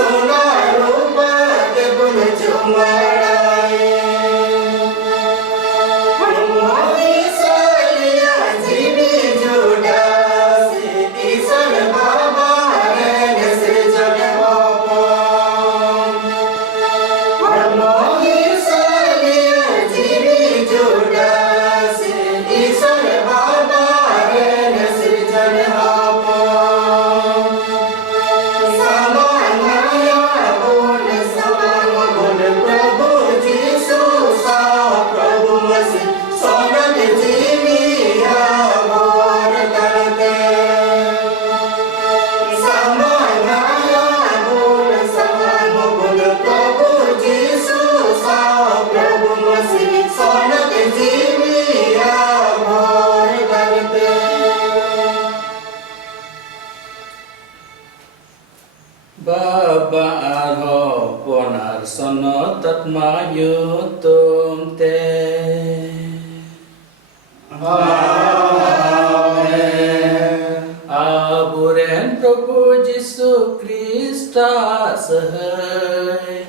सोना रूपा के गुण चुमड़ाए मोही सलिया जीवी जुड़ा ईश्वर बाबा रे सृजन बाबा मोही सलिया जीवी जुड़ा ईश्वर बाबा रे सृजन बाबा समाया बोल समान बोल प्रभु जीसु सा प्रभु मसीह सोनत जीविया मोर करते समाया बोल समान बोल प्रभु जीसु सा प्रभु मसीह सोनत जीविया मोर करते Baba arho ponar sono tatma yutum te. Amen. Aburen Prabhu Jisu Krista sahai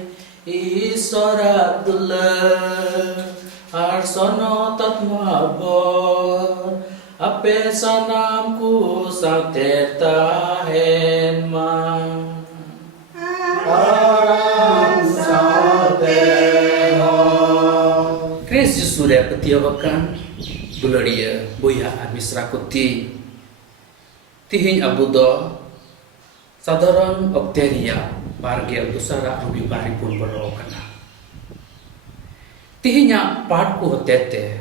Isora Abdullah ar sono tatma bor ape sanam ku saterta henma. Kris Surya petiawakan bularia buya misra kuti tihin abudo sadaran okteria bargel dusara rubi bari pun berokana tihinya partku hotete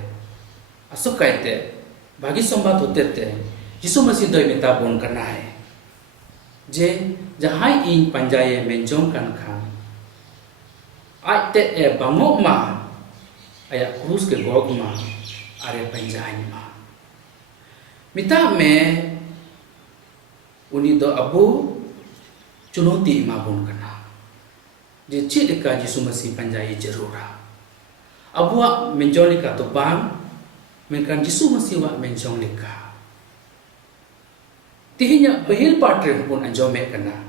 asukaite bagi sombat hotete Yesus masih doi minta bon kanai je jahai in panjaye menjongkan kan Aite bangok ma aya krus ke gog ma are panjai ma mita me uni do abu chunoti ma bun kana je chidika Yesus masih panjai jarura abua menjolika to bang menkan Yesus masih wa menjolika tihinya pahil patre pun anjome kana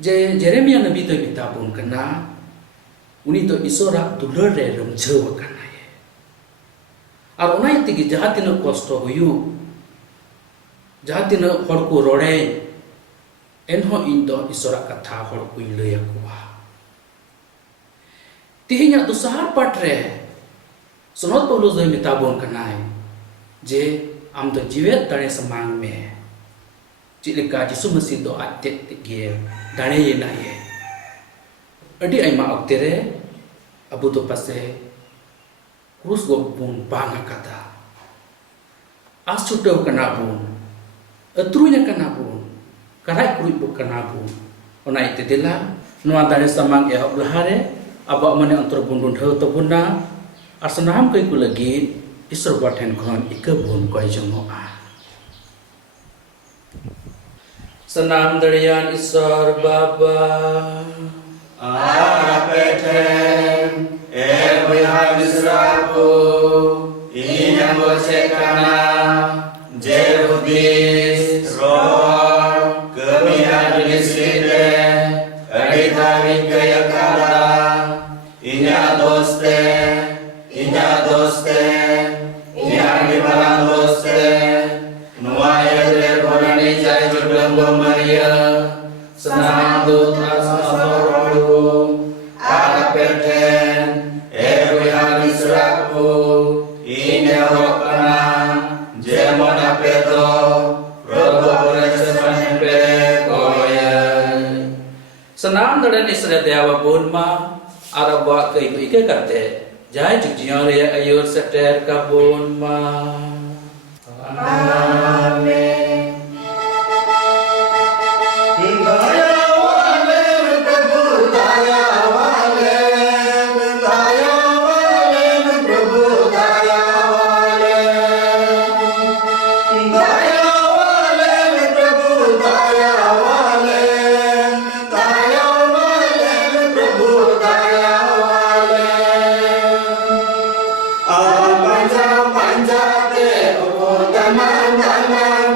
je Jeremia nabi to minta bun kana uni to isora dular re rumjhaw kana ye ar onai tigi jahatina kosto huyu jahatina hor ko rode enho indo isora katha hor ko ilaya kuwa tihinya to sahar patre sunot Paulus doi mitabon kana je am to jiwet tare samang me chilika Yesus masih do atet ge dane ye na ye adi aima oktere abu to pase krus go bun banga kata as chuto kana bun atrunya kana bun karai kuri bu kana bun ona ite dela noa dare samang e oblahare aba mane antor bun bun tho to bunna arsanam kai ku lagi isor baten khon ika bun koi jongo a sanam darian isor baba Arapeten Ebuya misraku Inyam bosekana Jerudis Roh Kemian binisite Adita Vingaya Kala Inya doste Inya doste Inya dibaran doste Nuaya der Borani Jai Judlambo Maria Senang dutra Sasarodu Arapeten Ebuya misraku Inya rokana Jemona pedo Senam dan isra dewa bunma araba ke ibu ike kate jai jujur ya ayur seter kabunma Amen. Panja panja te o daman daman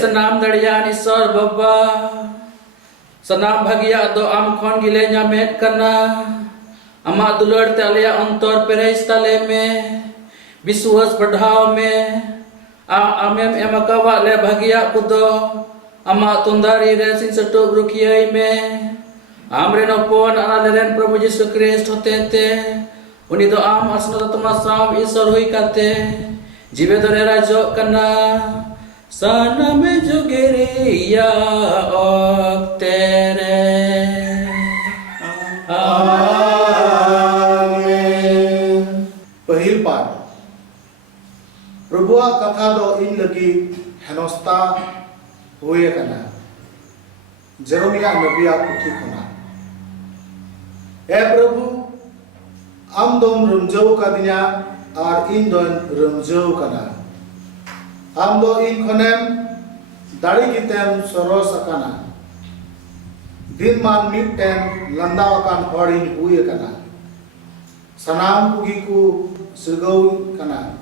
Senam darian isor baba Senam bahagia do am khon gile nyamet kana Ama dulur te alia ontor pereis tale me Biswas बढ़ाव में amem emakawa le bahagia kudo ama tundari re sin setuk rukiai me amre no pon ana leren Prabhu Yesus Christ hotete uni do am asno tamasam isor hui kate jibe dore rajo kana sana me jogere ya oktere Amen. Pahil part. Prabhuwa katha do in lagi henosta huye kana. Jeremiah nabiya puthi khona. Prabhu am dom rumjau kadinya ar in don rumjau kana. Am do in khonem dari kitem soros akana. Din man mitten landawakan horin huye kana. Sanam pugiku sugau kana.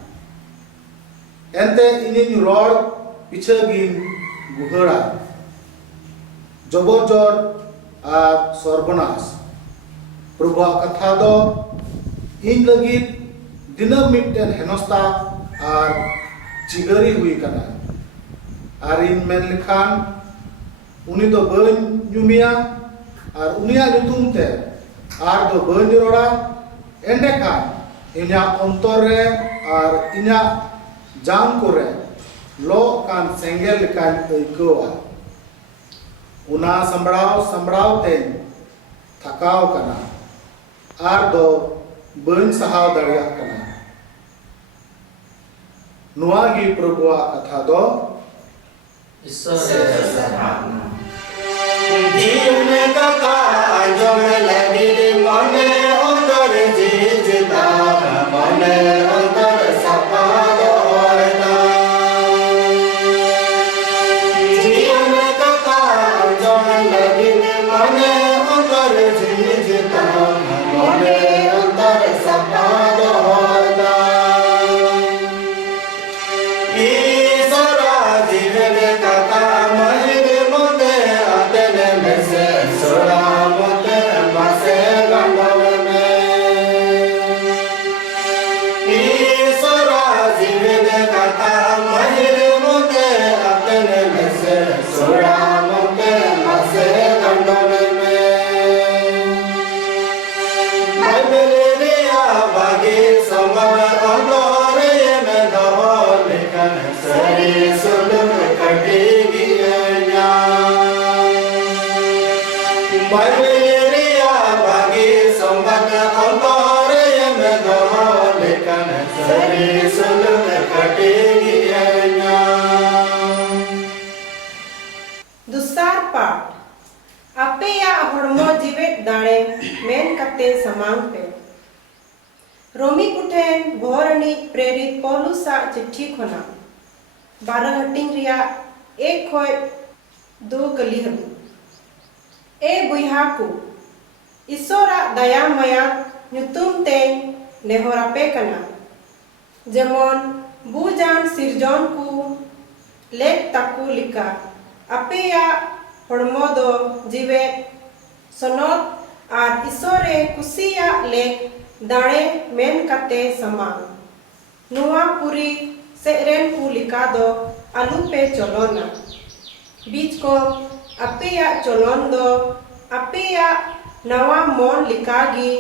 Ente ini ror pichagin guhara. Jobor ar sorbonas. Prabhuwa katha do in lagit dinam mitten henosta ar chigari hui kana. Ar in men likhan uni do bain nyumia ar unia nyutum te ar do bain roda endekhan inya ontore ar inya jam kore lo kan sengel kan aikoa una sambrao te thakao kana ar do bain sahaw daria kana nuwa gi Prabhuwa katha do जीवन कथा जो में लगी मने अंदर जीता मने अंदर सफा होता जीवन कथा जो में लगी मने अंदर जीता मने अंदर सफा होता ईश्वरा जीवन कथा दुसार पाठ आपे या हड़मो जीवित दाणे मेन कते समांग पे रोमी कुठेन भोरनी प्रेरित पौलुसा चिट्ठी खोना 12 हटिंग रिया एक खोय 2 कली हबी ए बुइहाकू ईश्वरा दया मया nyutum te nehorape kana jemon bujan sirjon ku lek taku lika apeya hormo do jive sonot ar isore kusiya lek dane men kate sama nuwa puri seren ku lika do alupe cholona बीच को apeya cholon do apeya nawa mon likagi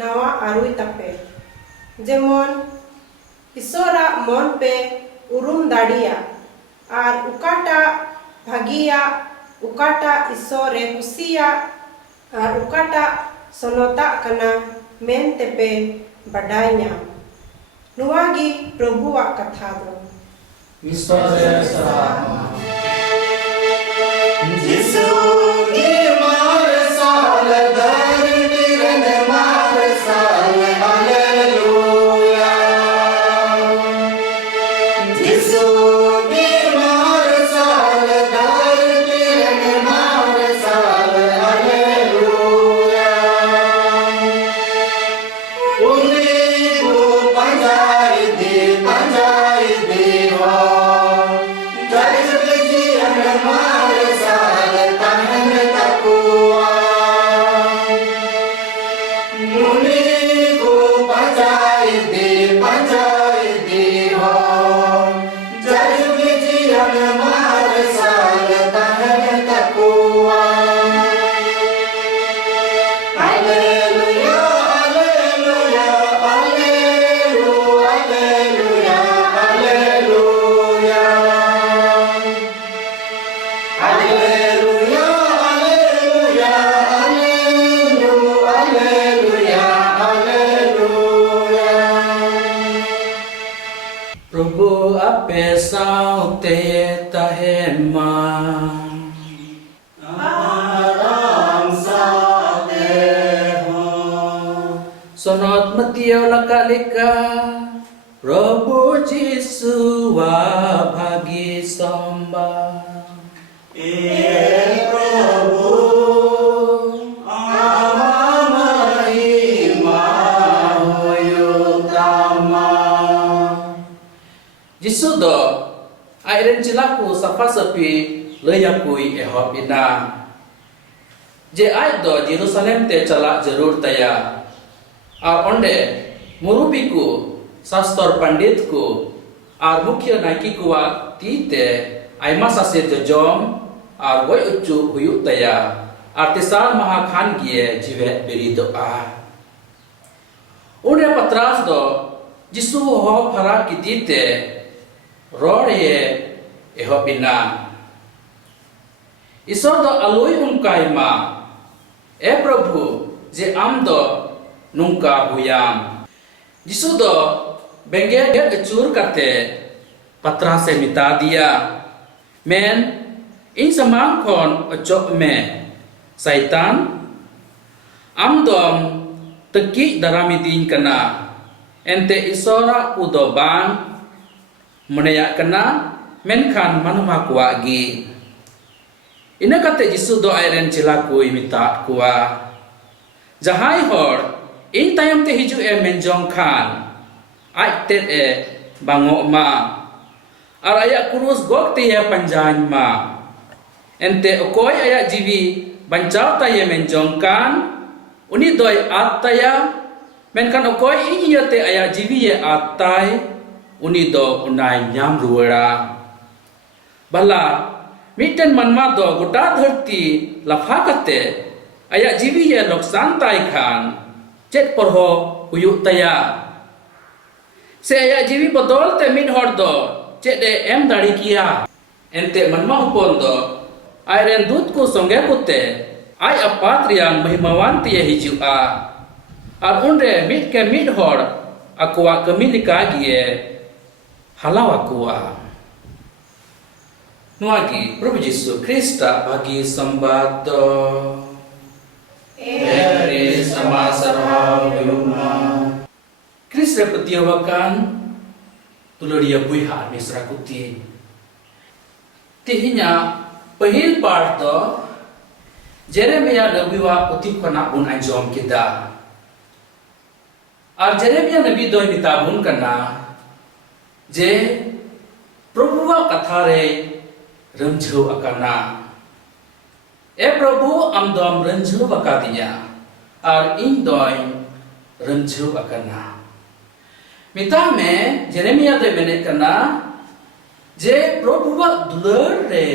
nawa arui tape jemon isora mon pe urum dadia ar ukata bhagia ukata isore kusia ar ukata sonota kana men tepe badainya nuagi Prabhuwa katha do Isore sarama Jisu ki mar sal dharti ren mar sal hallelujah Jisu ki mar sal dharti ren mar sal hallelujah Uni ku panjai di ho Jai Shri pe sao te tahen ma Aram sa te ho sonot matiaw lakalika Prabhu Jisu wa bhagi samba Prabhu amamahi mahuyutama Jisu do airen cilaku sapa sepi leyakui ehop ina je ai do Jerusalem te chala jarur taya ar onde murubiku sastor panditku ar mukhya naiki kuwa ti te aima sase jojom ar wai ucu huyuk taya artisan mahakhan gie jiwe beri doa unde patras do Jisu ho phara kitite ror ye ehobina isor do aloi unkai ma e prabhu je am do nungka huyam Jisu do benge echur kate patra se mita dia men in samang kon ochok me saitan am dom teki daramidin kana ente isora udo bang menaya kena menkan manuma kuagi ina kate Jisu do airen cilakui mita kuwa jahai hor in tayam te hiju e menjong khan ai tet e bango ma araya kurus gok te ya panjan ma ente okoi aya jiwi bancau ta ye menjong kan uni doi ataya menkan okoi ini te aya jiwi ye atai uni do unai nyam ruara bala miten manma do gota dharti lafa kate aya jiwi ye loksan tai khan chet porho huyuk taya se aya jiwi bodol te min hor do chet de em dari kia ente manma hopon do airen dut ku songe pute ai apat riang mahimawan tiye hijua ar unde mit ke mit hor akwa kemilika gie halau akwa nuagi Prabhu Jisu Krista bagi sambado Eri sama sarhau yuma Krista petiawakan tularia buiha misra kuti tihinya pahil parto Jeremia nabiwa utip kana bun anjom kita ar Jeremia nabi doi mitabun kana je Prabhuwa kathare ramjhu akana e Prabhu amdom ramjhu akadinya ar indoi ramjhu akana mitame Jeremia de mene kana je Prabhuwa dular re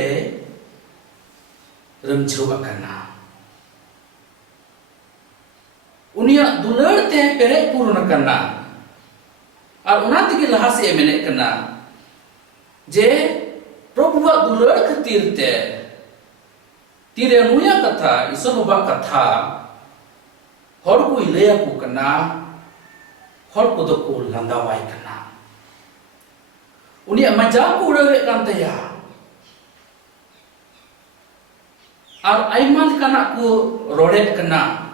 ramjhu akana unia dular te pere purna kana ar una tigi lahasi emene kana je Prabhuwa dular khatir te tire nuya katha isoba katha hor ku ileya ku kana hor ku do ku landawai kana uni amajam ku rewe kan taya ar aiman kana ku roret kana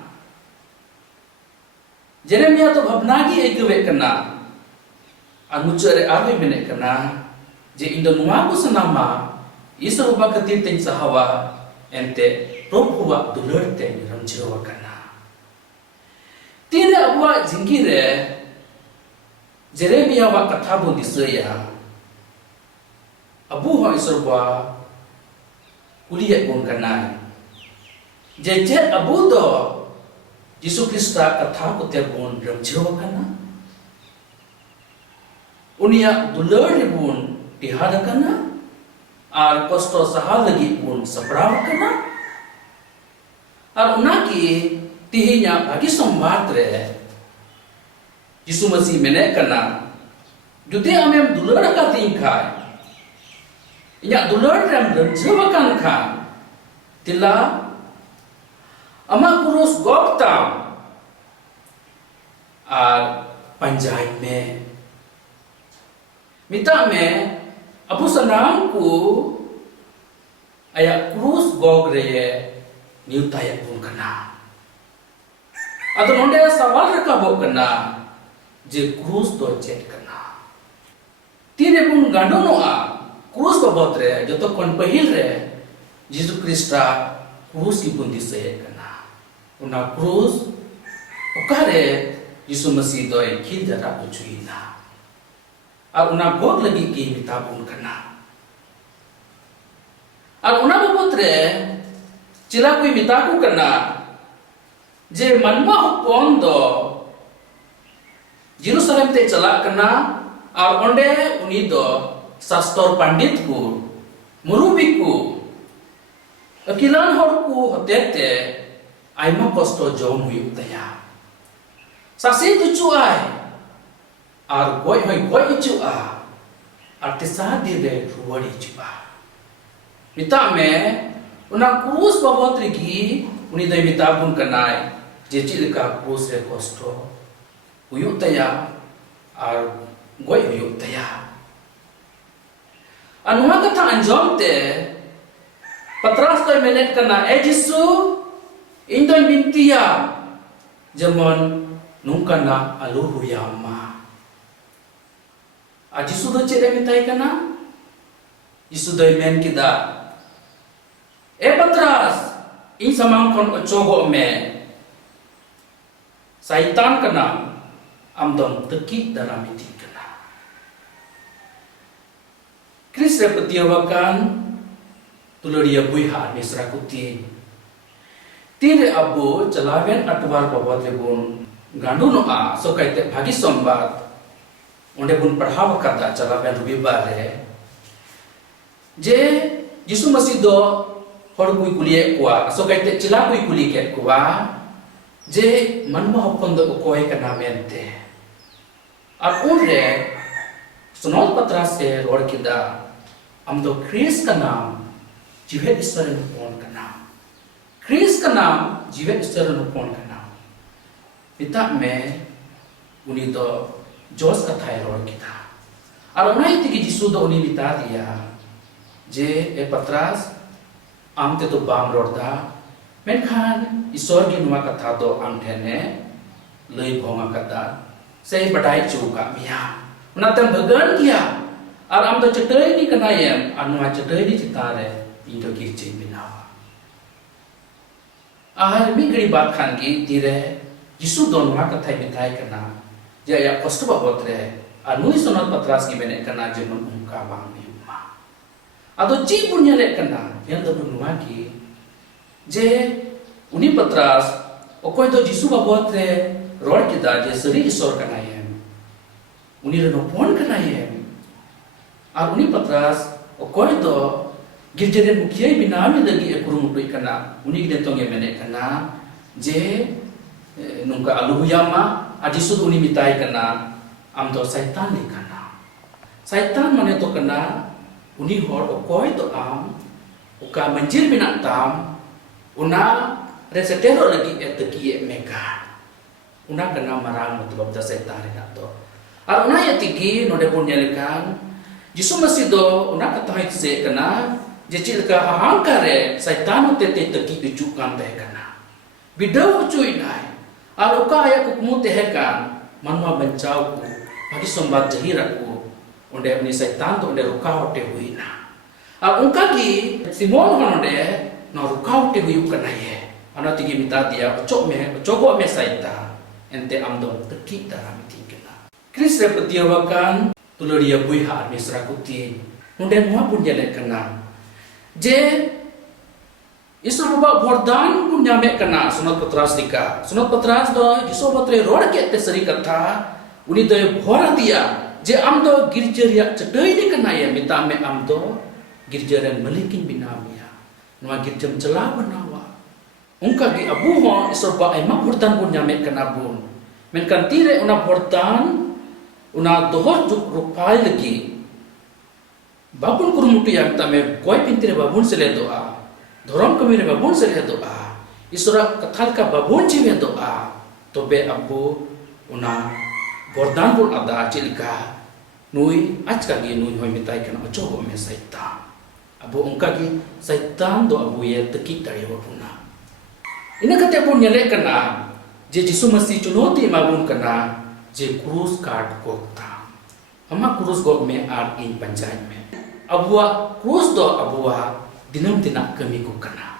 Jeremia to bhabnagi ekwe kana anuchere ave mene kana je indo nuwa ku sanama isoba khatir te sahawa ente Prabhuwa dular te ramjhu kana tire abwa jingire Jeremia wa katha bo disaya abu ho isorba kuliya bon kana je abu do Jisu Krista katha ko te bon ramjhu kana unia dular bon tihada kana ar kosto sahal lagi pun sabraw kana ar unaki tihinya bagi sombatre Jisu Masih mene kana jute amem dular ka tingkai inya dular ram ramjhu kan kha tila ama kurus goptam ar panjai me mita me abu sanam ku ayak krus gog re niu tayak pun kana ado nonde sawal rakabok kana je krus do chet kana tine pun gandonoa krus babot re joto kon pahil re Yesus Krista krus ki pun disayat kana una krus okare Yesus Masih doi kin jara pucuina ar una gog lagi ki mitabun kana ar una babotre cila kui mitaku kana je manma hopon do Jerusalem te chala kana ar onde uni do sastor pandit ku murubi ku akilan hor ku hotete aima kosto jom huyuk taya sasi tu cuai ar goi cua artisa dire ruwari cua mita me una krus babot rigi uni dai mita pun kanai je chilka krus re kosto huyuk taya ar goi huyuk taya anuma kata anjom te patras toy menet kana Jesu indoi mintia jamon nungkana aluhu yama Jesu do chere mitai kana Yesu do men kida patras in samang kon ochogo me saitan kana amdom teki dalam iti kana Kristus petiawakan tuluria buiha misra kuti tire abu celawen atwar babot lebun gandu noa so kaite bagi sombat onde pun perhawa kata celawen rubibar je Yesus Masih do hor kui kuliah kuah so kaite cila kui kuli ket kuah je manma hopon do koi kana mente ar unre sunol patras ror kida amdo Kris kana jiwet istaren pon kana Kris kana jiwet istaren pon kana pita me uni do jos kathai ror kita ar onai tigi Yesu do uni bita dia je patras am te to bam rorda menkhan isor gi nuwa katha do am thene lei bhonga kata sei badai chu ka mia unatam bagan dia ar am to chetei ni kanayem anwa chetei ni citare indo gi chin binawa ar mi gri bat khan gi dire Yesu do nuwa katha mitai kana je ya kostu babotre anui sonat patras gi mene kana je non umka bang ma ado chi punya le kana yang do nuwa gi je uni patras okoi do Yesu babotre ror kita je seri isor kanayem uni reno pon kanayem ar uni patras okoi do girjere mukhia binami lagi ekurumutu kana uni gidetong mene kana je nungka aluhuyama adisud uni mitai kana amdo saitan ni kana saitan mane to kana uni hor okoi to am uka manjir binatam una resetero lagi eteki meka una kana marang to babda saitan na to ar una ya tigi node pun nyalikan Yesus Masih do una kata se kana je chilka hangkare saitan tete teki dijukan teh kana bidau cuy nai aluka ya kukmu tehekan manwa bencau ku bagi sombat jahiraku onde ni saitan to onde ruka hote huina ungkagi Simon honde no ruka hote huyu kana ye ana tigi mita dia cogo me saitan ente amdom teki dalam tingkena Kristus petiawakan tuluria buiha misra kuti onde mua pun jale kana je Yesus rupa Yordan pun nyame kena sunat Petras dika sunat Petras do Yesus batre ror ke te seri kata uni do bhora dia je amdo girjeria cedei ni kena ya minta me amdo girjaren melikin binamia nuwa girjem cela benawa ungka gi abu ho Yesus ba ema Yordan pun nyame kena bun menkan tire una Yordan una dohor juk rupai lagi babun kurumutu yang tame koi pintire babun sele doa Dorom kami babun sele doa isura kathal ka babun jiwe doa tobe abu una Yordan pun ada cilika nui achka gi nui hoi mitai kana ocho go me saitan abu ongka gi saitan do abu ye teki dari wapuna ina kate pun nyale kana je Jisu Masih chunoti mabun kana je krus kaat kokta ama krus go me ar in panjai me abua krus do abua dinam dinak kami ko kana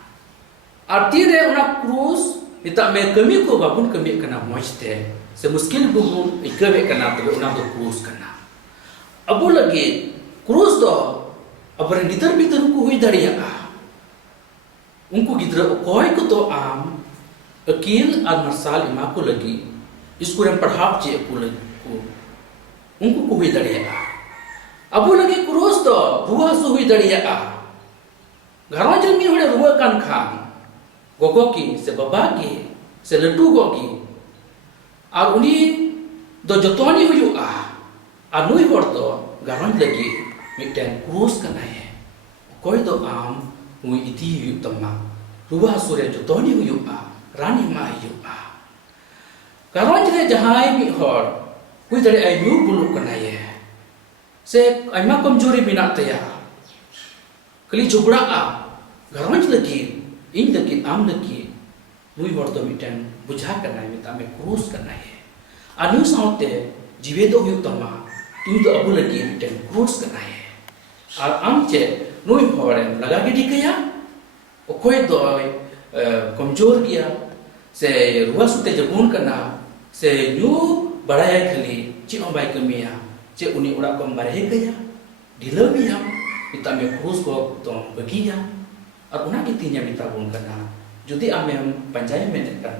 arti re una krus ita me kami ko babun kami kana moiste se muskil bubu ikabe kana to una do krus kana abu lagi krus do abar gitar bitar ku hui daria unku gidra koi ko to am akil ar marsal imaku lagi iskuran padhap je aku lagi unku ku hui daria abu lagi krus do ruwa su hui daria garon jeng mi hole ruwa kan kham gogo ki se baba ki se latu gogi ar uni do jotoni huyu anui hor do garon lagi miten krus kana ye koi do am ui iti yu tama ruwa sure jotoni huyu rani ma yu garon jre jahai mi hor hui dari ayu bulu kana ye se aima komjori bina taya kali jubra garon lagi in lagi am lagi nui hor do miten bujha kana mita me krus kana ye anu saute jiwe do yu tama tu do abu lagi miten krus kana ye ar am che nui horen laga gidi kaya okoi do komjor kia se ruwa sute jabun kana se nyu baraya khali chi ombai kemia che uni ura kom bare kaya dilabia kita me krus ko tong bagia ar una kitinya mita bun kana judi amem panjai men kan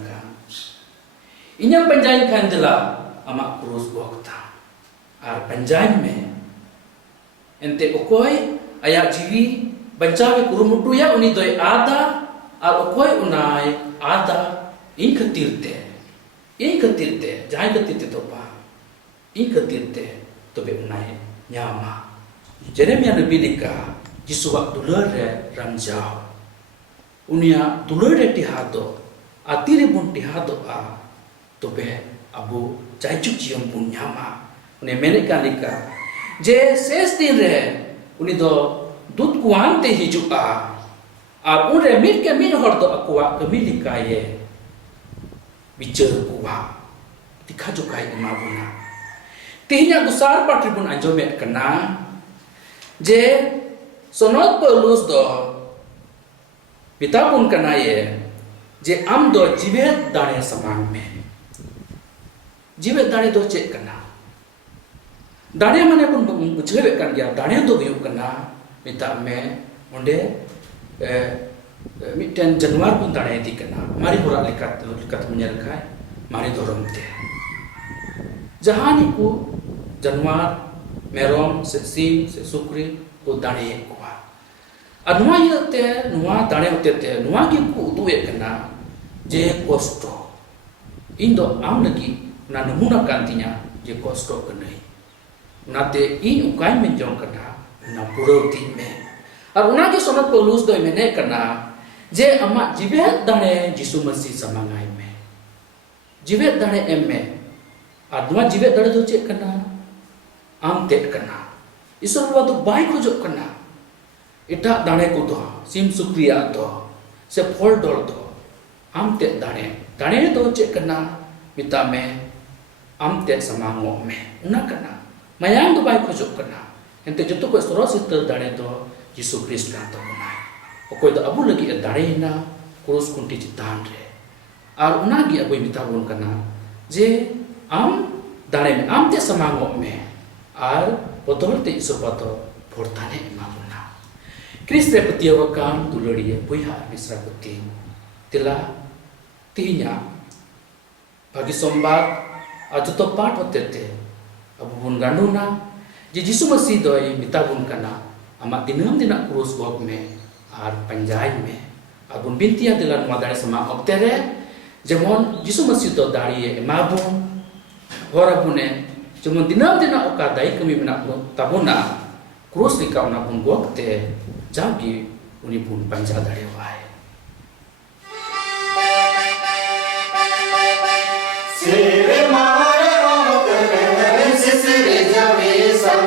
inya panjai kan dela ama krus wakta ar panjai me ente okoi ayak jiwi bancawe kurumutu ya uni doi ada ar okoi unai ada in khatirte jai khatirte to pa in khatirte to be unai nyama Jeremia nabi dika Jisu waktu lere ramjau unia dulere tihado atire pun tihado to be abu jaijuk jiam pun nyama une meneka lika je ses din re uni do dut kuang te hiju ar ure mit ke min hor do akwa ke milikaye bicar kuwa dikaju kai emabuna tihnya gusar patri pun anjomet kena je sonot Paulus do bitapun kena ye je am do jiwet dane samang me jiwet dane do cek kena dane mane pun bujhewe kan gya dane do huyuk kena mita me onde miten januar pun dane di kena mari hora lekat menyerkai mari dorom te jahani ku januar merom se sim se sukri ko dane ko anwa yate nuwa dane hote nuwa ki ku tuwe kena je kosto indo am lagi na namuna kantinya je kosto kenai nate in ukai menjong kena na puro time ar unagi sonat Paulus do mene kena je ama jivet dane Jisu Masih samangai me jivet dane emme adwa jivet dane do che kena am tet kena isor wa do bai khojok kena ita dane ko do sim sukriya do se phol dol do am tet dane do che kena mita me am tet samango me una kena mayang do bai khojok kena ente joto ko soro sitel dane do Jisu Kristus kan to munai okoi do abu lagi dane na krus kunti citan re ar unagi abu mita bun kena je am dane am tet samango me ar botol te iso pato portane imamuna Kristus petiawakan duluriya puiha misra puting tila tinya bagi sombat ajuto pat hotete abun ganduna je Jisu Masih doi mitabun kana amat dinam dina krus gok me ar panjai me abun bintia dilan madare sama oktere jemon Jisu Masih do dari emabun hora bune jemon dinam dina okadai kami menak tabuna krus lika una pun gok te jagi uni pun panja dari wai Sire mare otere sisire javi sam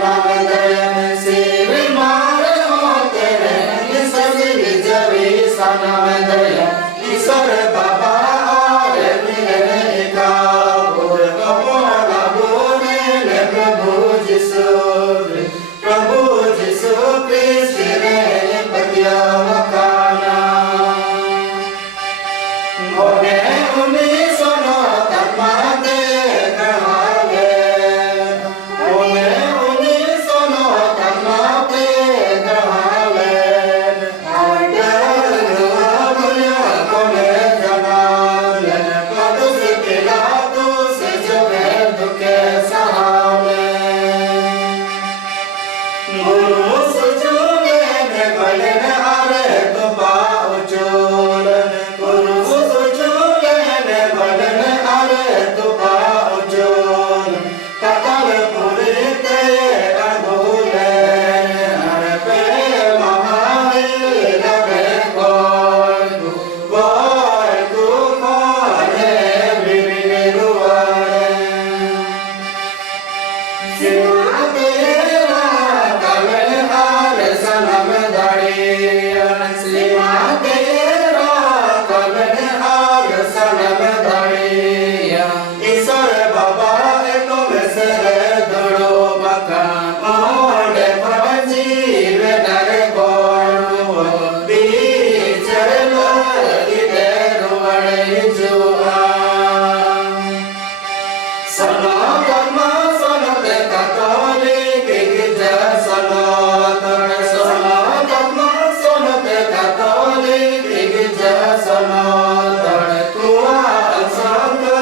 Sanatana sanate Katolik Gereja Sanatana Sanatana sanate Katolik Gereja Sanatana Tuhan Sangka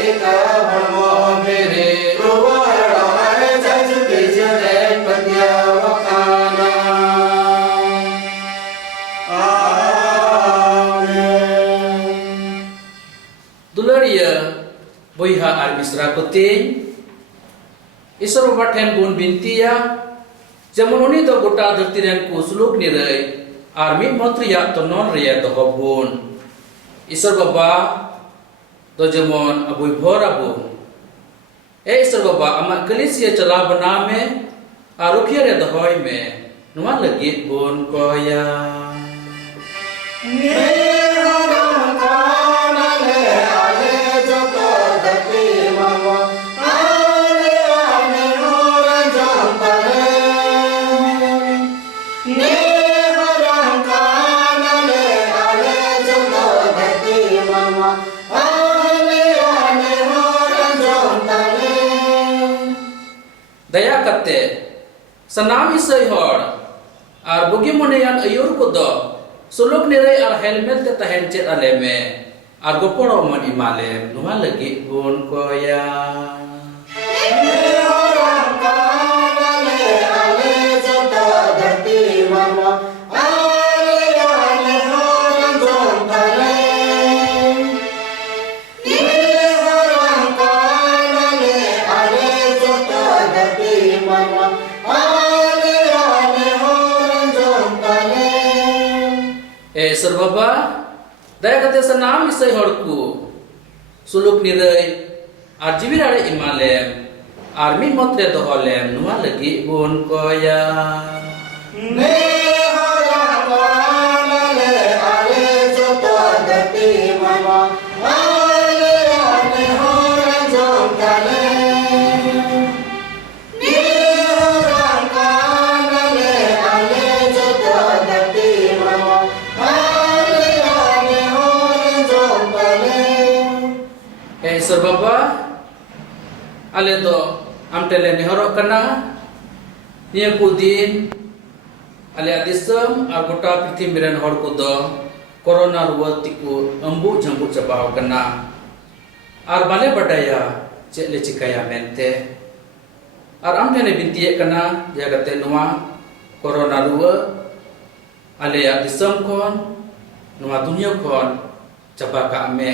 Eka Brahmo Mere Tuhan Jaj Bijare Patyavakana Amen. Dularia boyha ar misra ko ting isor baten bun bintia যেমন উনি তো গোটা ধরতিরেন কো সুলুক নিরই আর me মত্রিয়া তো নন রিয়া তো হবুন ঈশ্বর বাবা তো যেমন আবুই ভর আবু এ ঈশ্বর বাবা আমা কলিসিয়া চলা বনা মে আর রুখিয়া রে দহই মে নুয়া লগিত বুন কয়া daya kate sanam isai hor ar bugi moneyan ayur kudo suluk nirai ar helmet te tahen chet aleme ar goporo mon imalem nuha lagi bun koya Serbaba daya kate sanam isai horku suluk nirai ar jibirare imalem ar min motre doholem nuha lagi bun koya Serbaba ale do am tele nehorok kana niya kudin ale adisam ar gota prithim ren hor ko do corona ruwa tiku ambu jambu chabaw kana ar bale badaya chele chikaya mente ar am tele bintiye kana jagate nuwa corona ruwa ale adisam kon nuwa dunya kon chabaka ame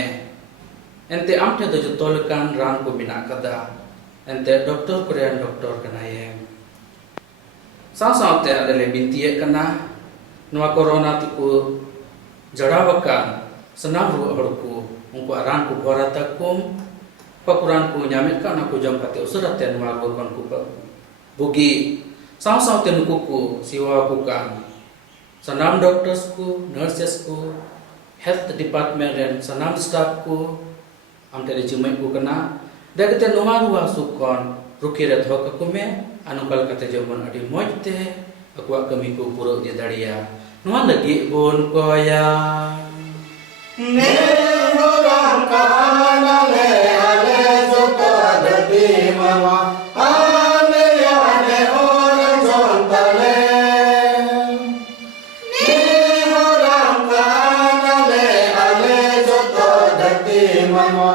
ente amte do jotolkan ran ko bina kada ente doktor korean doktor kana yem sa te adele bintie kana noa corona tiku jarawakan senam ru horku ungku ran ku borata kum pakuran ku nyamit kana ku jam kate usura te noa ru kon ku bugi sa te nuku ku siwa ku kan senam doctors ku nurses ku health department dan senam staff ku am tele jumai ku kana dagte noma ruwa sukon rukira thok ku me anukal kate jomon adi mojte aku kami ku puro je daria noa lagi bon koya ne horam kana le ale joto dati mama ane ane horam jontale ne horam kana le ale joto dati mama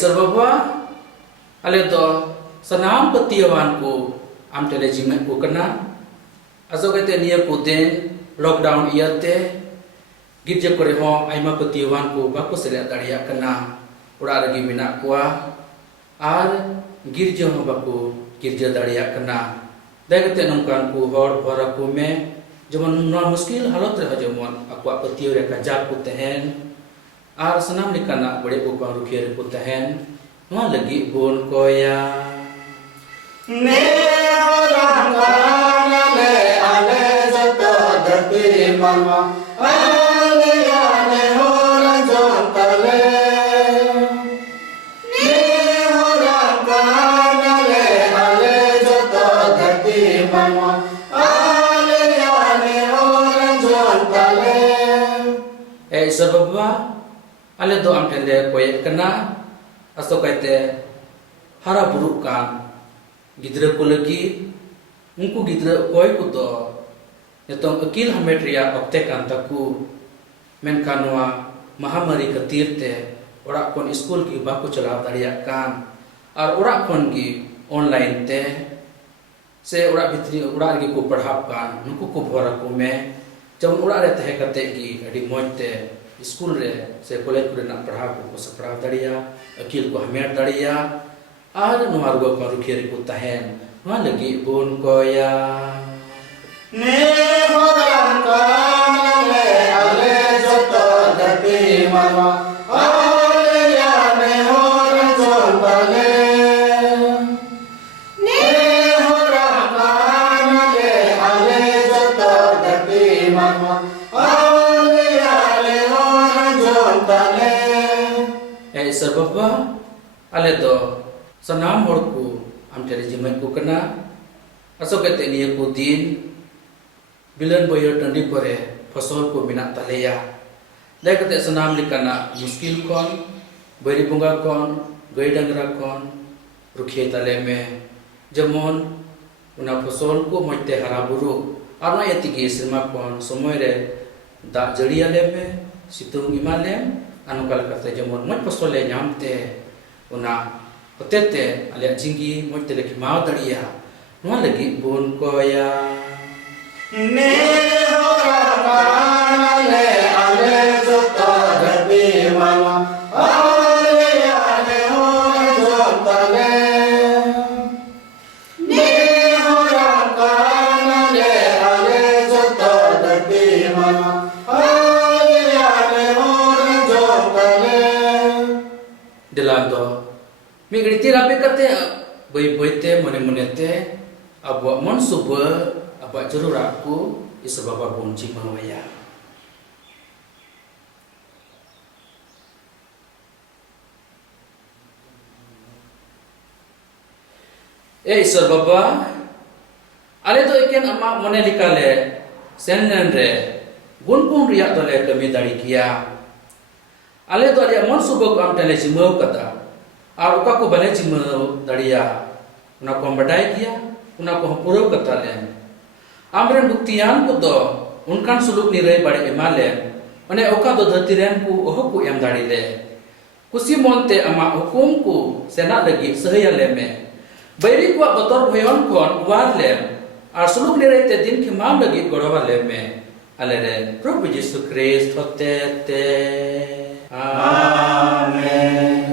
Serbaba ale do sanam petiawan ku am tele jimet ku kana aso kate niya ku den lockdown iate gidje kore ho aima petiawan ku baku sele daria kana ura ragi mina kuwa ar girje ho baku girje daria kana dagate nongkan ku hor bora ku me jemon no muskil halot re jemon aku petiaw re kajak ku tehen ar senam dikana bade ko rukhier ko tahen no lagi bon koya ne horam kana le ale joto dati mama ale ane horam jontale ne horam kana le ale joto dati mama ale ane horam jontale sebabwa ale do am tende koyek kana asokate hara buruk kan gidra ko lagi unku gidra koy ko do nitong akil hamet riya okte kan taku menkan noa mahamari khatir te orak kon school ki bako chalaw dariya kan ar orak kon gi online te se orak bitri orak gi ko padhap kan nuku ko bhora ko me jam orak re tahe kate gi adi moj te school re se college ko na padhap ko sapraw dariya akil ko hamet dariya ar noa rugo ko rukhiri ko tahen noa lagi bon ko ya ne horan kanale ale joto dhati mano ale ya ne horan jontale ne horan kanale ale joto dhati mano ale ya ne horan jontale sebab ale do sanam hor ku am tere jimat ku kena asokate niya ku din bilan boyer tandi kore fasol ko minat taleya dai kate sanam likana muskil kon beri bunga kon gai dangra kon rukhe tale me jamon una fasol ko moite haraburu arna yatigi sirma kon somoy re da jariya le me situng imalem anukal kate jamon moj fasole nyamte una otete ale jingi moite le ki mau dariya no lagi bon ko ya ne horan kanale ale joto dhati mano ale ya ne horan jontale ne horan kanale ale joto dhati mano ale ya ne horan jontale delando mi griti rapi kate boy boyte mone monete abo mon suba aba jerur aku isababa bonci mawaya isababa ale to iken ama mone likale senen re gunpun riak dole kami dari kia ale to dia mon suba ko am tele jimau kata ar uka ko bale jimau daria una ko badai kia una ko purau kata len amren buktian ko do unkan suluk nirai bade emalen ane oka do dhatiren ku oho ku em dari le kusi monte ama hukum ku sena lagi sahaya leme bairi ku botor bhayon kon war le ar suluk nirai te din ki mam lagi gorowa leme alere Prabhu Jesu Christ hote te amen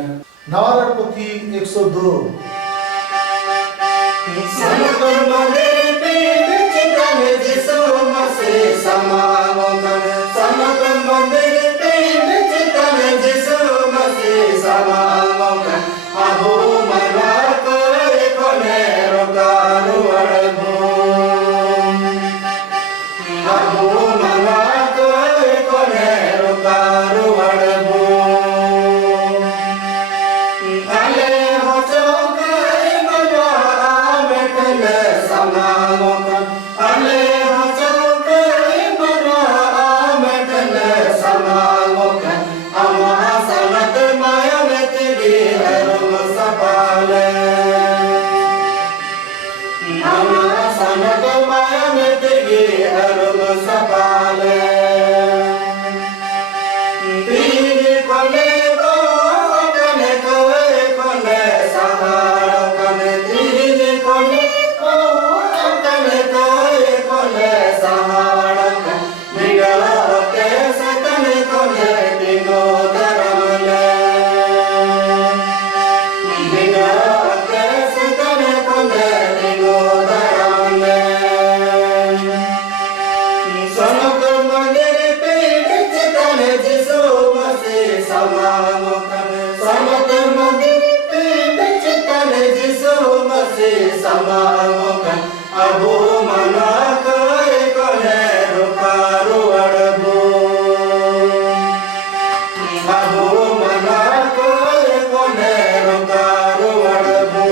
नवारक पोथी 102 Sanatam mandir peen chitan Jisu Masih samamokan Sanatam mandir peen chitan Jisu Masih samamokan Abu manakai kone rokaru arbum Abu manakai kone rokaru arbum Ale hochokai manwa ametne samamokan Ale hochokai manwa ametne samamokan Ama sanat maya metigi harum sapale Ama sanat maya metigi harum sapale Tini kone ko kone koe kone sahara kone tini kone ko kone koe kone sahara kone nigala ke sakane kone tingo daramale nigala ke sakane kone tingo daramale Sanatam mandir peen chitan Jisu Masih samamokan Sanatam mandir peen chitan Jisu Masih samamokan Abu manakai kone rokaru arbum Abu manakai kone rokaru arbum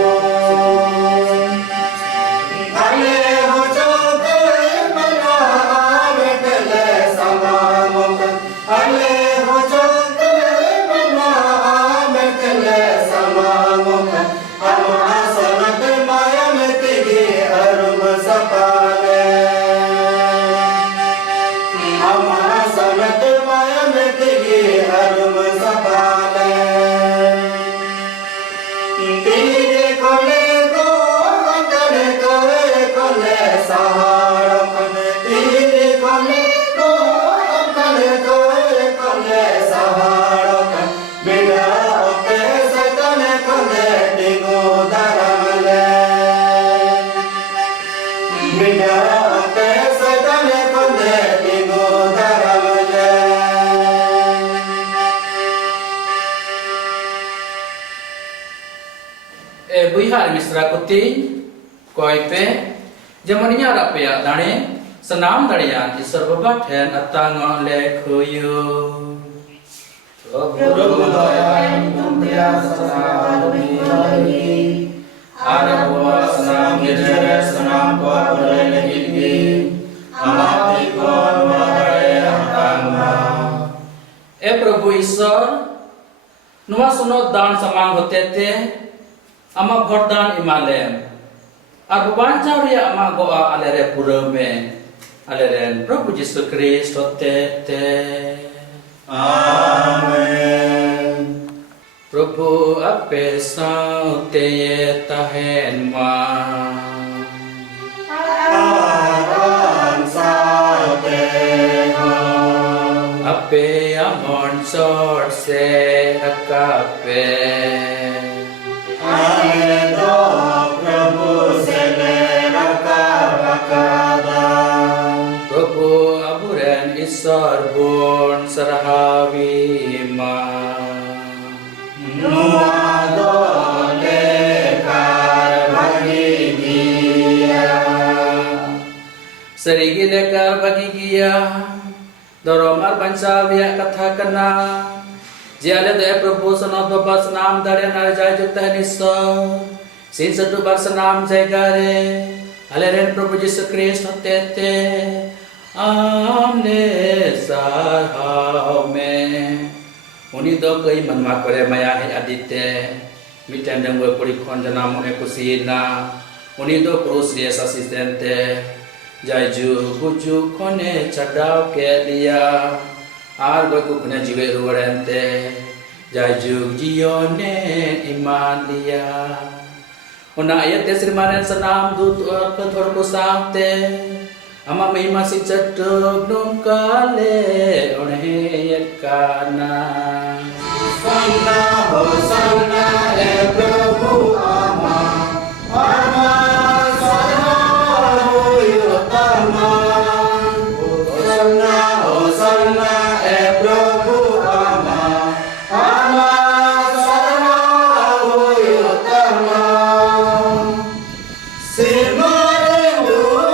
Ale hochokai manwa ametne samamokan Ale hochokai buihar misra kuting koi pe jamaninya rapya dane senam darian isor babat hen atang le khuyu Prabhu dayan tumpiya sarabhi lagi Arabwa senam gidere senam kwa berlegi Amati kon madare hatangma Prabhu Isor nuwa sunod dan samang hotete ama bhordan imalem ar babancha ria ama goa alere purame aleren Prabhu Jisu Christ hotete Amen Prabhu ape saute tahen ma Aram saute ape amon sor se rakape Amedo Prabhu selera karakada Prabhu aburen isor bun sarahavi ma Nuado lekar bagi dia Serigi lekar bagi dia Dorom arbansa via katha kana Jiale de Prabhu sanat babas nam dare nar jai jukta niso Sin satu bar sanam jai gare Aleren Prabhu Jisu Christ hotete Amne sarhau me Uni do kai manma kore maya he adite Miten deng we puri khon janam e kusina Uni do krus dia asistente Jaju kuju kone chadau ke dia Ar goi kukne jiwe ruwarente Jaju jione iman dia Una ayat srimanen senam dut kathor ko samte Ama mahima si chatuk num kale onhe kana Hosanna Hosanna Prabhu ama ama sarvayutama Hosanna Hosanna Prabhu ama ama sarvayutama Simarendu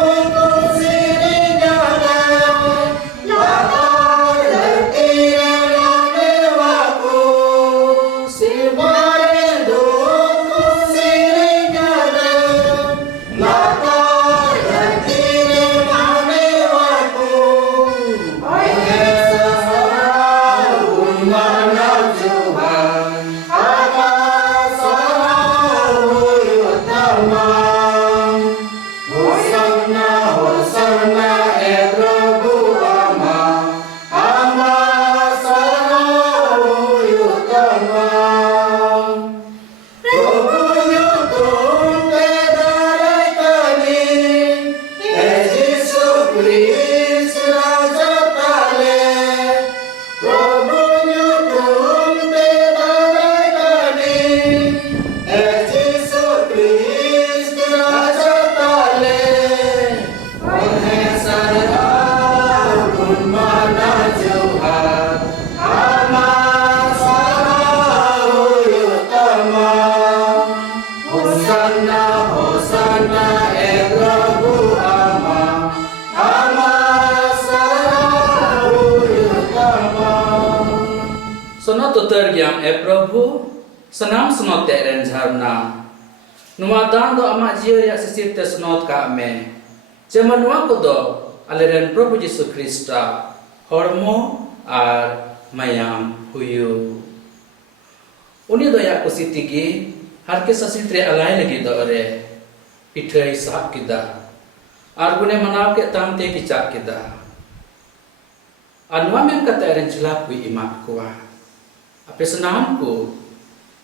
tergiam Prabhu senam senot teren jarna Numa dan do ama jio ya sisir te senot ka me Jemanua ko do aleren Prabhu Jisu Krista hormo ar mayam huyu Uni do ya kusitigi har ke sasitre alai lagi do re pithai sab kida ar gune manaw ke tamte kicak kida Anwa men kata eren celak wi imat kuah Ape senamku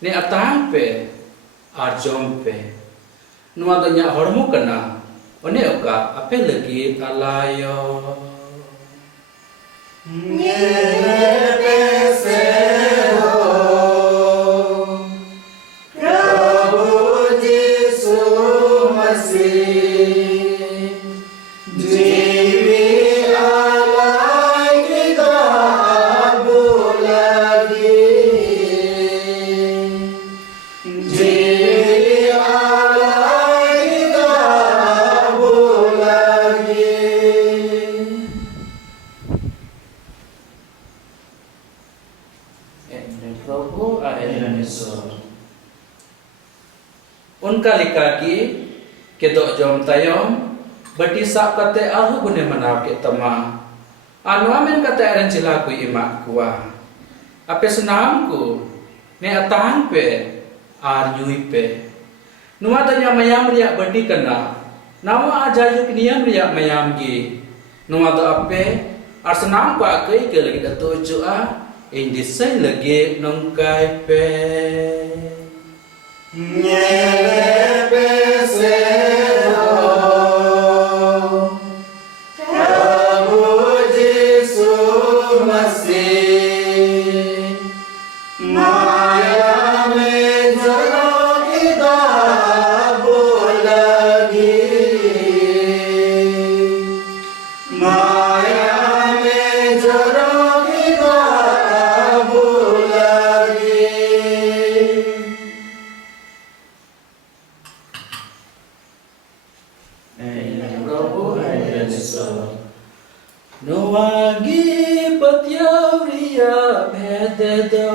ni atang pe arjom pe nuwa donya hormu kana one oka ape lagi alayo Prabhu Jisu Masih Jiri Prabhu Unka likagi kedok jom tayom bati sap kate ahu gune manaw ke tama anu amen kate aran cilaku imak kuah ape senamku ne atang pe ar yui pe nuwa tanya mayam riak bati kena nawa ajayuk niam riak mayam gi nuwa to ape ar senam pa kai ke lagi dato jua indi sai lagi nongkai pe Nyele besero Prabhu Jisu Masih Maya mein jalogi dabu lagi Maya mein jalogi dabu lagi Nuagi patiau ria bededo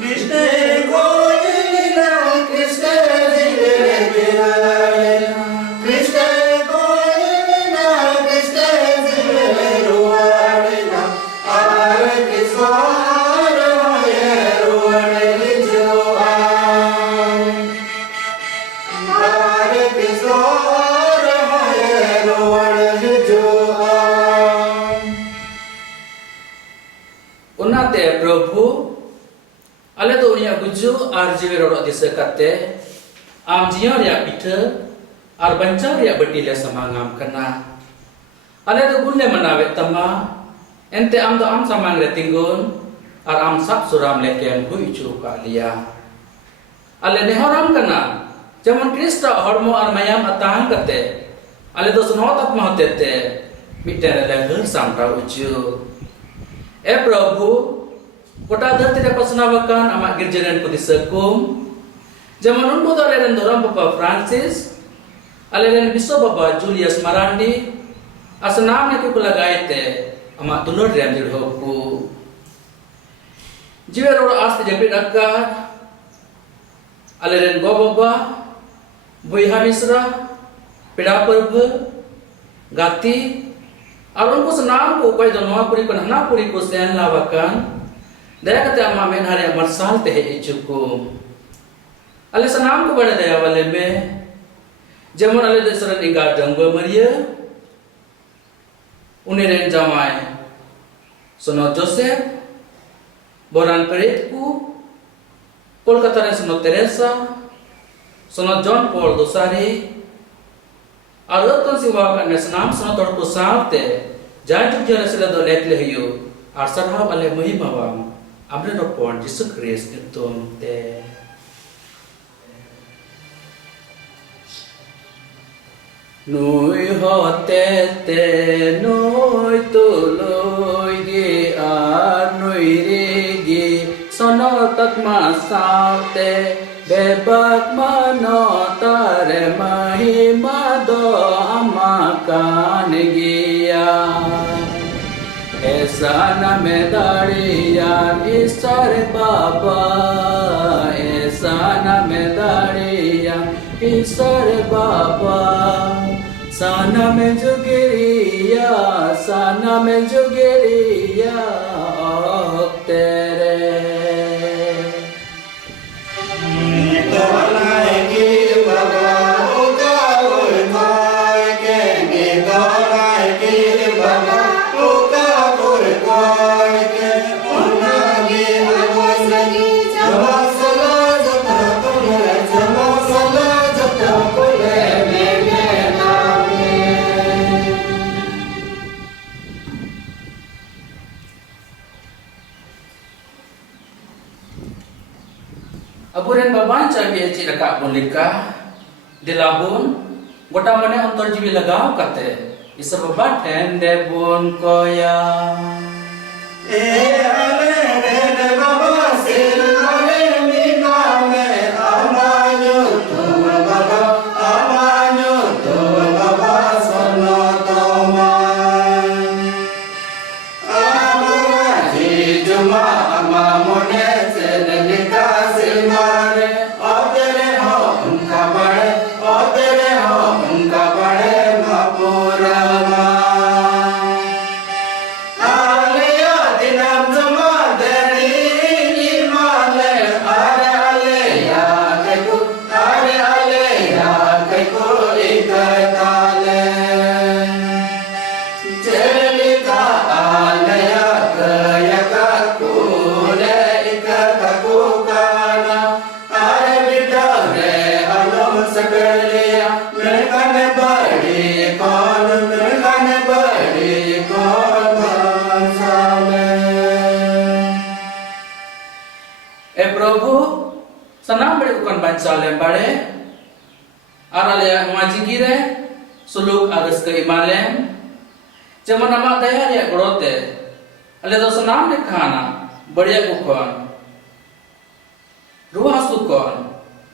Krishna Govinda Krishna Jivela Krishna Govinda Krishna Jivela Hare Krishna Hare Hare Joa Hare Krishna Hare Hare Joa Unate Prabhu ale to unia guju ar jiwe rodok disa kate am jiya ria pitha ar banca ria bati le samangam kana ale to gunle manawe tama ente am do am samang re tinggun ar am sap suram leken hui chu ka lia ale ne haram kana jemon krista hormo ar mayam atang kate ale to sunot atma hotete mitere le her samra uju Prabhu Kota dhati dapat senawakan amak girjaran putih sekum. Zaman unku tu aleren dorang Bapa Francis, aleren biso Bapa Julius Marandi, asenam ni ku pelagaite amak tunur riam dirhoku. Jiwa roro asti japit akar, aleren go Bapa, Bui Hamisra, Peda Perbe, Gati, arunku senam ku koi donoa puri penahna puri ku sen lawakan. Daya kata amma men hari marsal teh icukum. Ale senam ko bada daya wale me. Jamon ale desaran inga danggo Maria. Uniren jamai. Sono Joseph. Boran peritku. Kolkata ren sono Teresa. Sono John Paul Dosari. Aroton siwa kan senam sono torku salte. Janjuk jana sila do letle hiyo. Arsarhab ale mahimawam. Amre ropon Yesus Kristus itu te. Nui hote te nui tuloi gi ar nui rigi sono tatma saute bebak mano tare mahima do amakan giya. Esa name dariyan Isar Baba Esa name dariyan Isar Baba Sana me jugiriya Sana me jugiriya Ok tere Aburen baban cabi cik dekat bolika di labun gota mana antar jiwi lagau kate isa babat hende bun koya ale de baba sil ale mina me amanyo tu baba sono toman ya kaya kaku le ikataku kana are bida re alom sakaliya milkane badi kon bansale. Prabhu senang berikukan bansale bade arale majigire suluk agas ke imalem जेमन आमा दया रे गड़ोते अले तो सनाम ने खाना बढ़िया को कौन रुआ हसु कौन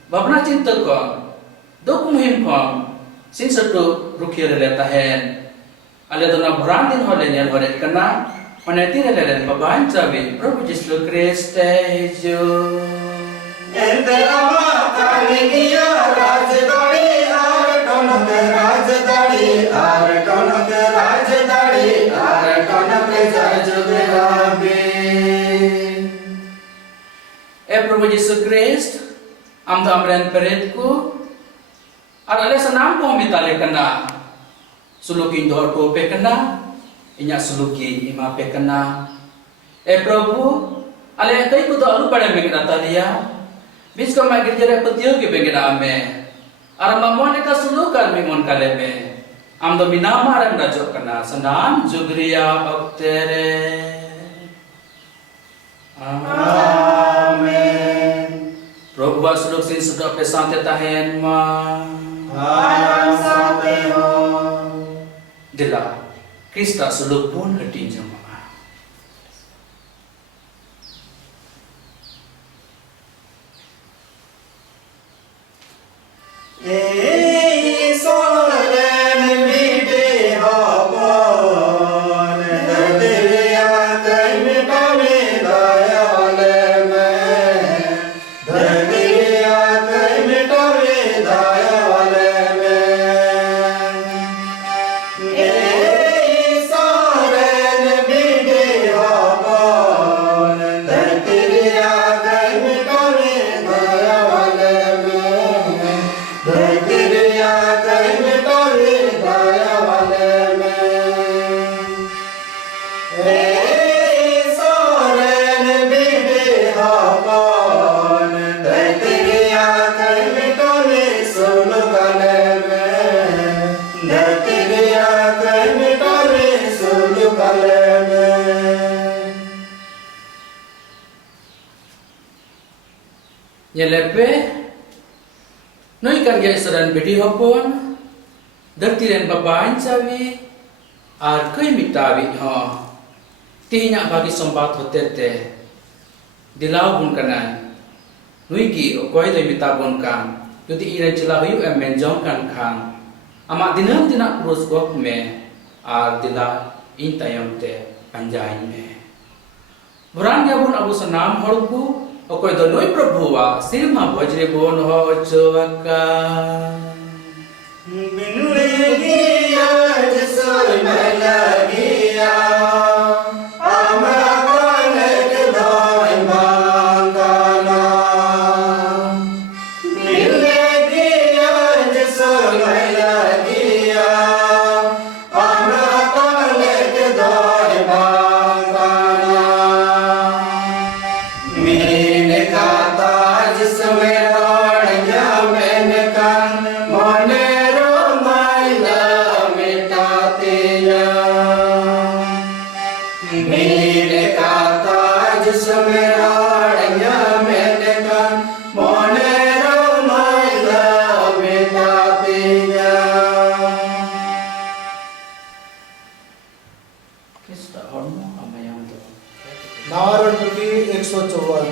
भावना चिंता कौन दुख मुहिम कौन सिन सटु रुखिए रे लेता है अले तो ना भरान दिन होले नेल होरे कना मने तीरे ले बाबान चाबी प्रभु जिसु क्रिस्ट जो एंते आमा कालिया राजदाड़ी आर टनक राजदाड़ी आर टनक राजदाड़ी आर टनक जजबेराबे. प्रभु जिसु क्रिस्ट आम तो अमरेन पेरेत को और अले सनाम को मिताले कना सुलुकी दो तो पे कना इन्या सुलुकी इमा पे कना प्रभु अले कई को तो अलू पड़े में कना तालिया बीच को मैं गिरजे पतियों के बेगेना में और ममोने का सुलूकर में मन काले में आम तो बिना मारम राजो कना सनाम जुगरिया अक्तेरे आमेन. प्रभु सुलुक सिन सुdah pe santai tahen ma Alam sate ho. dila Krista suluk pun hati jemaah. Solen vide havan dadiya kai mitame dayale mein dadiya kai mitame dayale mein solen vide havan dadiya kai mitame dayale mein दरिया कई मिटावे दया वाले में ए सोरेन बीबी हापान दरिया कई मिटावे solo काले में दरिया कई मिटावे सोलो काले में. ये लेपे Noi kan gaya seran bedi hopon, darti ren babain sawi, ar koi mitawi ho, tihinya bagi sombat hotete, dilau bun kanan, noi ki okoi doi mitabon kan, jadi iran celahu menjong kan kan, amak dinam dinak kurus gok me, ar dila intayam te panjain me. Buran dia bun abu senam horku. Okoi do noi prabhuwa sirma bhajre bon ho chowaka बिनुरे गिया जसोई में लगिया हमरा काने के दौड़ मांगना बिनुरे गिया जसोई में लगिया हमरा काने के दौड़ मांगना मीने का ताज जिसमें दौड़िया मैंने कान मोने मीने का ताज जिसमें दौड़िया मैंने कान मोने रोमाइला मिटातिया. Krista hormo amayam do Narayan कृति 154.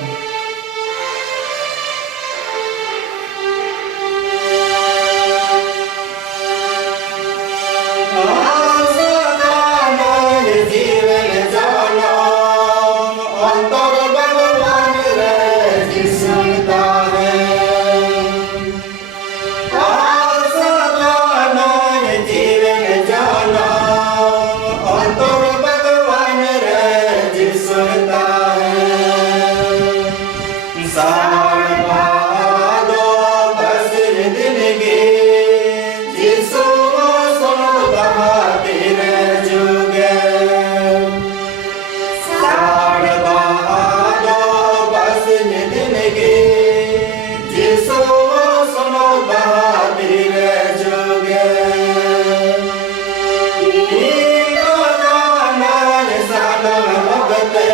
अगते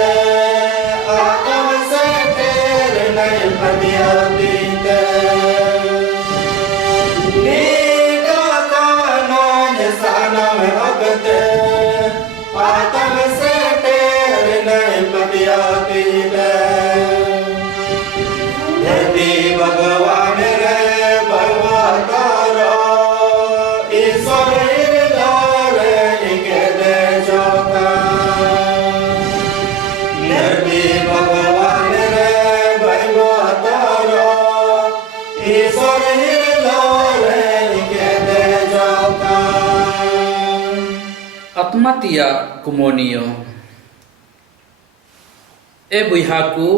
आत्म से तेरे नए पतियाती ते नीका काना निशाना में अगते आत्म से तेरे नए पतियाती ते धरती भगवान रे भगवतारा ईश्वर रे निके दे जोका धरती भगवान रे भगवतारा ईश्वर रे निके दे जोका Atmatia kumonio e buihaku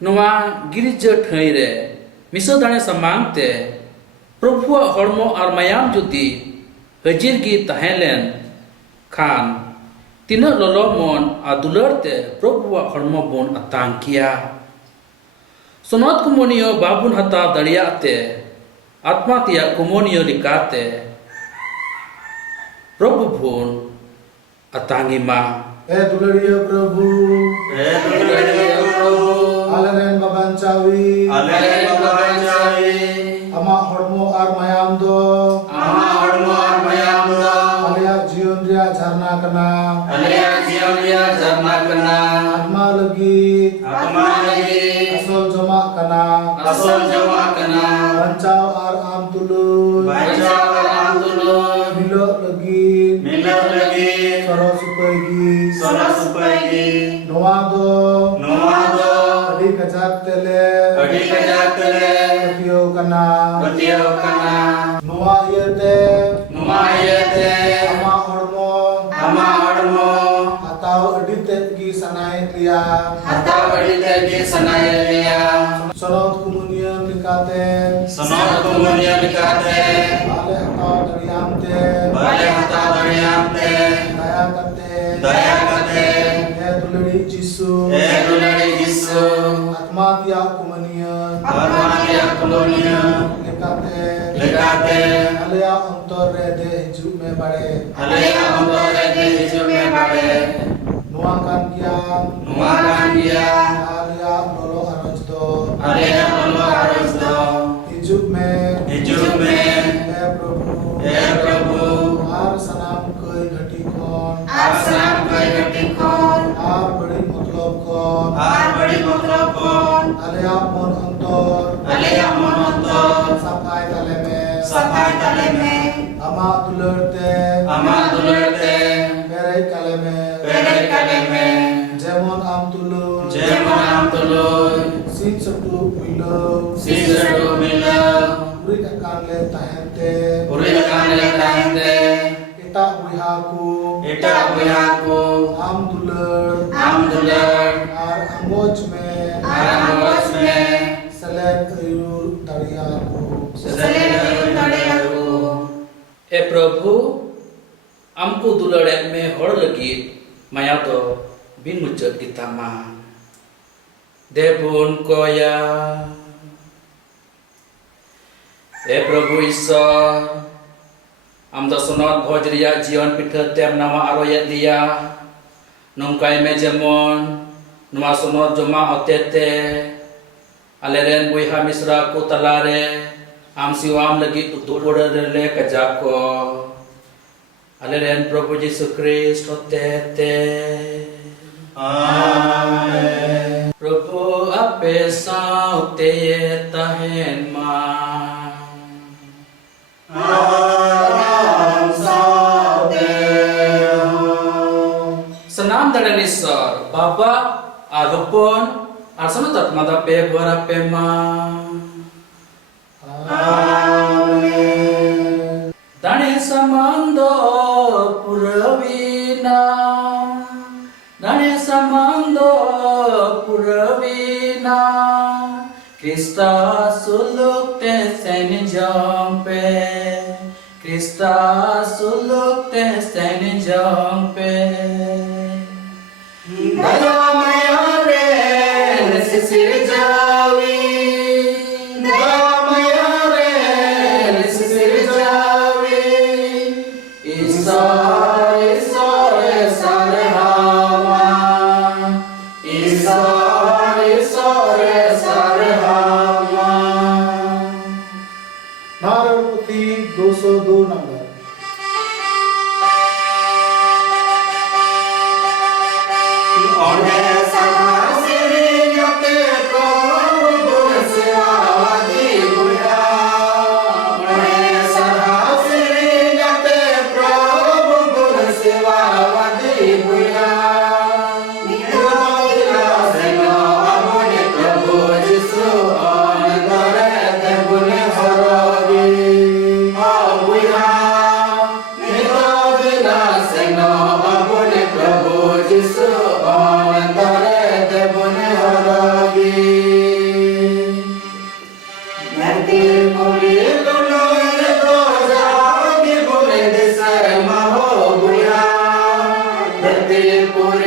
noa girija thai re miso dane samang te prabhu hormo ar mayam juti hajir gi tahelen khan tina lolomon adular te prabhu hormo bon atangkia sonot kumonio babun hata daria te atmatia kumonio likate प्रभु भोन अतांगी माँ दुलड़िया प्रभु आलेन बाबांचावी अमा हड़मो are मयाम दो आलिया जीवन रिया झरना कना आत्मा लगी असल जमा कना बंचाव आर आम तुलु मिलो लगी सरो सुपाईगी नोआ दो अड़ी कजाक तेले कतियो कना नोआ येते अमा हड़मो हताव अड़ी तेत की सनाए लिया सनोत कुमुनियम लिकाते आले हताव दरियामते दया करते हे दुलड़ी जिसु आत्मा दिया कुमनिया लेकाते आलिया अंतर रे दे हिजुक में बड़े नुआ कान किया आलिया लोलो अरज दो हिजुक में हे प्रभु आर सनाम कोई घटी कौन आर बड़ी मतलब कौन आलिया मन अंतर सफाई तले में अमा दुलड़ते मेरे कले में जेमन आम तुलो सीन सटू मिलो पूरी अकान ले tahente ita buihaku am dular ar angoj में selen ayur tariyaku ए प्रभु हमको दुलड़े में हड़ लगी माया तो बिन मुचत गीता मा देवुन कोया ए प्रभु ईश्वर हम तो सुनत भोज रिया जीवन पिठा तेम नामा आरोयत लिया नंकाय में जेमन नुआ सुनत जमा होते आलेरेन बुइहा मिश्रा को तलारे आम सिवाम लगी उतुड़ ले कजाको आलेरेन प्रभु यीशु ख्रिस्ट होते आमेन प्रभु आपे साउते तहेन मा senam dan nisar baba arhopon arsana tatmada pe bora pema amen dane samando puravina Krista suluk te sen jampe Krista suluk te sen jampe दया मया रे सिर जावी दया मया रे सिर जावी ईसा ईसा सारे हावा Onde Sanasiriyate Prabhu Sevavadi Buya. Onde Sanasiriyate Prabhu Sevavadi Buya. Nidavila Seno Abune Prabhu Jisu Anandare Debune Haravi. Oh Buya. Nidavila Seno Abune Prabhu Jisu Anandare Debune Haravi. Nati Puri Lulure Dojagi Bule Dise Maho Buya. Nati Puri